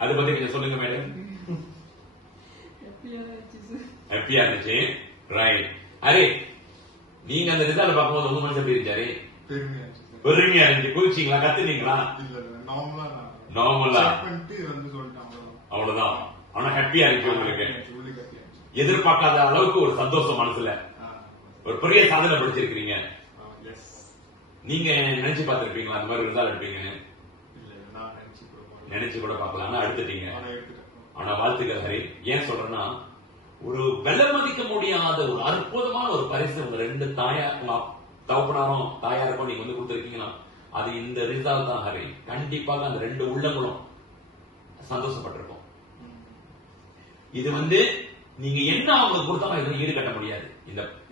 அதை பத்தி கொஞ்சம் சொல்லுங்க மேடம். ஹாப்பியா இருந்துச்சு. ரைட். அரே நீங்க அந்த ரிசல்ட் பார்க்கும்போது உங்க மனசு எப்படி இருந்துச்சு? பெருமையா இருந்துச்சு. குதிச்சீங்களா? கத்துனீங்களா? நார்மலா அவ்வளவுதான். ஆனா ஹாப்பியா இருக்கு உங்களுக்கு. எதிர்பார்க்காத அளவுக்கு ஒரு சந்தோஷம் மனசுல. ஒரு பெரிய சாதனை படிச்சிருக்கீங்க. நீங்க நினைச்சு பார்த்திருப்பீங்களா அந்த மாதிரி ரிசல்ட் எடுப்பீங்கன்னு? நினைச்சு கூட பார்க்கலாம். ஆனா எடுத்துட்டீங்க. ஆனா வாழ்த்துக்கள் ஹரி. ஏன் சொல்றேன்னா, ஒரு விலை மதிக்க முடியாத ஒரு அற்புதமான ஒரு பரிசு உங்க ரெண்டு தகப்பனாரும் தாயாருக்கும் நீங்க வந்து கொடுத்திருக்கீங்கன்னா அது இந்த ரிசல்ட் தான் ஹரி. கண்டிப்பாக அந்த ரெண்டு உள்ளங்களும் சந்தோஷப்பட்டிருக்கும். இது வந்து நீங்க என்ன அவங்களுக்கு கொடுத்தாலும் எதுவும் ஈடுகட்ட முடியாது.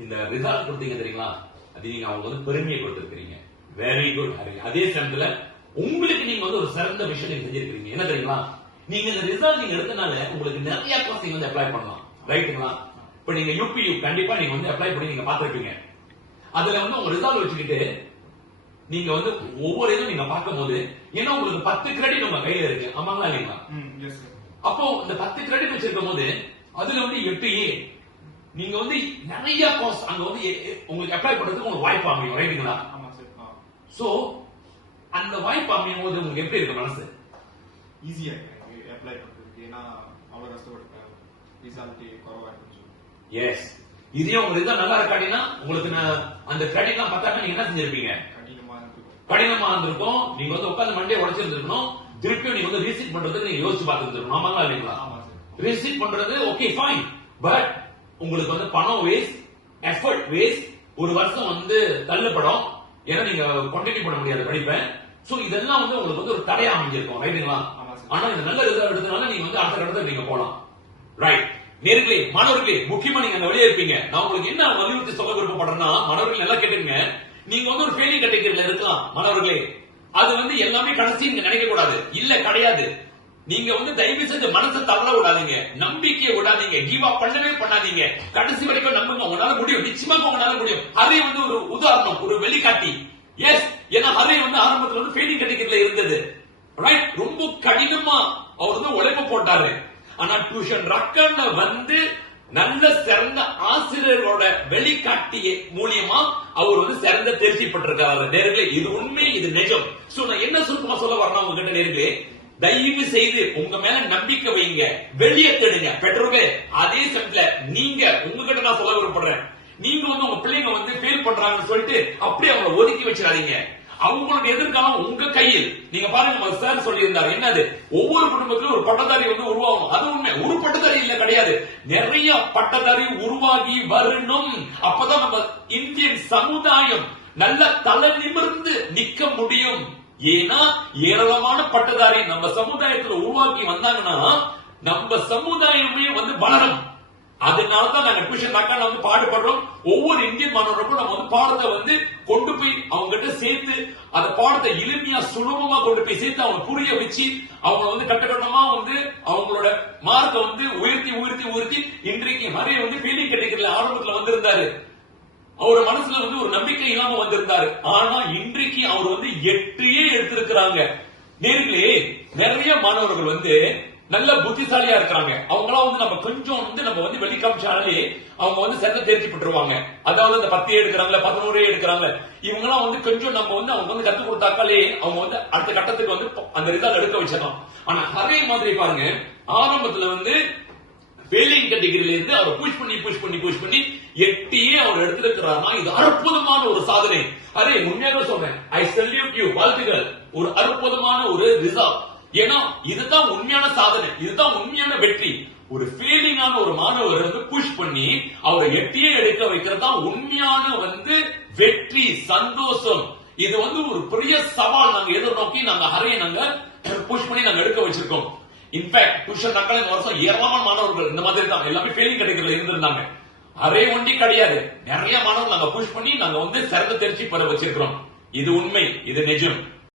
இந்த ரிசல்ட் கொடுத்தீங்க தெரியுங்களா, அது நீங்க அவங்க வந்து பெருமையை கொடுத்திருக்கீங்க. Very good Hari. அதே சமயத்துல உங்களுக்கு நீங்க வந்து ஒரு சிறந்த விஷயம் நீங்க செஞ்சிருக்கீங்க. என்ன தெரியுங்களா, நீங்க இந்த ரிசல்ட் நீங்க எடுத்தனால உங்களுக்கு நிறைய கோர்ஸ் நீங்க வந்து அப்ளை பண்ணலாம். ரைட்டுங்களா? இப்ப நீங்க யூபியூ கண்டிப்பா நீங்க வந்து அப்ளை பண்ணி நீங்க பாத்துருப்பீங்க. அதுல வந்து உங்க ரிசல்ட் வச்சுக்கிட்டு நீங்க வந்து ஒவ்வொரு இதுவும் நீங்க பார்க்கும் போது ஏன்னா உங்களுக்கு 10 கிரெடிட் உங்க கையில இருக்கு. ஆமாங்களா இல்லைங்களா? அப்போ இந்த 10 கிரெடிட் வச்சிருக்கும் போது அதுல வந்து 8A நீங்க வந்து நிறைய கோர்ஸ் அங்க வந்து உங்களுக்கு அப்ளை பண்றதுக்கு உங்களுக்கு வாய்ப்பு அமையும். ரைட்டுங்களா? சோ அந்த வாய்ப்பு அமையும் போது உங்களுக்கு எப்படி இருக்கு மனசு? ஈஸியா அப்ளை பண்றதுக்கு. ஏன்னா அவ்வளவு கஷ்டப்பட்டேன். ரிசல்ட் குறவா இருந்துச்சு. எஸ். இதே உங்க ரிசல்ட் நல்லா இருக்காடினா உங்களுக்கு அந்த கிரெடிட்லாம் பத்தாம நீங்க என்ன செஞ்சிருப்பீங்க? கடினமா இருந்திருக்கும். நீங்க வந்து உட்கார்ந்து மண்டே உடைச்சிருந்திருக்கணும். திருப்பியும் நீங்க வந்து ரீசீட் பண்றதுக்கு நீங்க யோசிச்சு பார்த்துருக்கணும். ஆமாங்களா இல்லைங்களா? ரீசீட் பண்றது ஓகே ஃபைன். பட் உங்களுக்கு வந்து பணம் வேஸ்ட், எஃபர்ட் வேஸ்ட், ஒரு வருஷம் வந்து தள்ளுபடும். ஏன்னா நீங்க கண்டினியூ பண்ண முடியாது படிப்பை. சோ இதெல்லாம் வந்து உங்களுக்கு வந்து ஒரு தடையா அமைஞ்சிருக்கும். ரைட்டுங்களா? ஆனா இந்த நல்ல ரிசல்ட் எடுத்தனால நீங்க வந்து அடுத்த கட்டத்துக்கு நீங்க போலாம். ரைட். நேர்களே, மாணவர்களே, முக்கியமா நீங்க அங்க வெளியே இருப்பீங்க. நான் உங்களுக்கு என்ன வலியுறுத்தி சொல்ல விருப்பப்படுறேன்னா, மாணவர்கள் நல்லா கேட்டுங்க. நீங்க வந்து ஒரு ஃபெயிலிங் கேட்டகரியில இருக்கலாம் மாணவர்களே. அது வந்து எல்லாமே கடைசி நீங்க நினைக்க கூடாது. இல்ல கிடையாது. நீங்க வந்து தயவு செஞ்சு மனசை தவற விடாதீங்க. நம்பிக்கையை விடாதீங்க. கிவ் அப் பண்ணவே பண்ணாதீங்க. கடைசி வரைக்கும் நம்புங்க. உங்களால முடியும். நிச்சயமாக உங்களால முடியும். ஹரி வந்து ஒரு உதாரணம், ஒரு வெளிக்காட்டி. எஸ். ஏன்னா ஹரி வந்து ஆரம்பத்துல வந்து ஃபெயிலிங் கேட்டகரியில இருந்தது. ரைட். ரொம்ப கடினமா அவர் வந்து உழைப்பு போட்டாரு. ஆனா டியூஷன் ரக்கன்ல வந்து நல்ல சிறந்த ஆசிரியர்களோட வெளிக்காட்டிய மூலியமா அவர் வந்து சிறந்த தேர்ச்சி பெற்றிருக்காரு. நேர்களே, இது உண்மை, இது நிஜம். சோ நான் என்ன சுருக்கமா சொல்ல வரணும் உங்ககிட்ட நேர்களே, தயவு செய்து உங்க மேல நம்பிக்கை வைங்க. வெளியே தேடுங்க. பெற்றோர்களே, அதே சமயத்துல நீங்க உங்ககிட்ட நான் சொல்ல விரும்புறேன், நீங்க வந்து உங்க பிள்ளைங்க வந்து ஃபெயில் பண்றாங்கன்னு சொல்லிட்டு அப்படியே அவங்களை ஒதுக்கி வச்சிடாதீங்க. அவங்களோட எதிர்காலம் உங்க கையில். நீங்க பாருங்க, சார் சொல்லி இருந்தாரு என்னது, ஒவ்வொரு குடும்பத்திலும் ஒரு பட்டதாரி வந்து உருவாகும். அது உண்மை. ஒரு பட்டதாரி இல்ல கிடையாது, நிறைய பட்டதாரி உருவாகி வரணும். அப்பதான் நம்ம இந்தியன் சமுதாயம் நல்ல தலை நிமிர்ந்து நிக்க முடியும். ஏன்னா ஏராளமான பட்டதாரி நம்ம சமுதாயத்துல உருவாக்கி வந்தாங்கன்னா நம்ம சமுதாயமே வந்து வளரும். அதனாலதான் நாங்க டியூஷன் ரக்கன்ல வந்து பாடுபடுறோம். ஒவ்வொரு இந்தியன் மாணவருக்கும் நம்ம வந்து பாடத்தை வந்து கொண்டு போய் அவங்க கிட்ட சேர்த்து அந்த பாடத்தை எளிமையா சுலபமா கொண்டு போய் சேர்த்து அவங்க புரிய வச்சு அவங்க வந்து கட்டமா வந்து அவங்களோட மார்க்கை வந்து உயர்த்தி இன்றைக்கு ஹரி வந்து ஃபெயிலிங் கேட்டகரியில ஆரம்பத்துல வந்திருந்தாரு. அவர் மனசுல வந்து ஒரு நம்பிக்கை இல்லாம வந்திருந்தாரு. ஆனா இன்றைக்கு அவர் வந்து 8A எடுத்திருக்கிறாங்க. நேர்களே, நிறைய மாணவர்கள் வந்து நல்ல புத்திசாலியா இருக்கிறாங்க. அவங்களாம் வந்து நம்ம கொஞ்சம் வந்து நம்ம வந்து வெளிக்காமிச்சாலே அவங்க வந்து சிறந்த தேர்ச்சி பெற்றுருவாங்க. அதாவது அந்த 10 எடுக்கிறாங்க, 11 எடுக்கிறாங்க. இவங்களாம் வந்து கொஞ்சம் நம்ம வந்து அவங்க வந்து கத்து கொடுத்தாக்காலே அவங்க வந்து அடுத்த கட்டத்துக்கு வந்து அந்த ரிசல்ட் எடுக்க வச்சிடலாம். ஆனா அதே மாதிரி பாருங்க, ஆரம்பத்துல வந்து ஃபெயிலிங் கேட்டகரியில இருந்து அவர் புஷ் பண்ணி 8A அவர் எடுத்திருக்கிறார்னா இது அற்புதமான ஒரு சாதனை. அரே உண்மையாக சொல்றேன், ஐ சல்யூட் யூ. வாழ்த்துக்கள். ஒரு அற்புதமான ஒரு ரிசல்ட். ஏன்னா இதுதான் உண்மையான சாதனை, இதுதான் உண்மையான வெற்றி. ஒரு ஃபெயிலிங்கான ஒரு மாணவர் வந்து புஷ் பண்ணி அவரை 8A எடுக்க வைக்கிறது தான் உண்மையான வந்து வெற்றி, சந்தோஷம். இது வந்து ஒரு பெரிய சவால் நாங்க எதிர்நோக்கி நாங்க ஹரியை நாங்க புஷ் பண்ணி நாங்க எடுக்க வச்சிருக்கோம். இன்ஃபேக்ட் டியூஷன் ரக்கன்ல இந்த வருஷம் ஏராளமான மாணவர்கள் இந்த மாதிரி தான் எல்லாமே ஃபெயிலிங் கேட்டகரியில இருந்திருந்தாங்க. அரே ஒண்டி கிடையாது, நிறைய மாணவர்கள் நாங்க புஷ் பண்ணி நாங்க வந்து சிறந்த தேர்ச்சி பெற வச்சிருக்கிறோம். இது உண்மை, இது நிஜம்.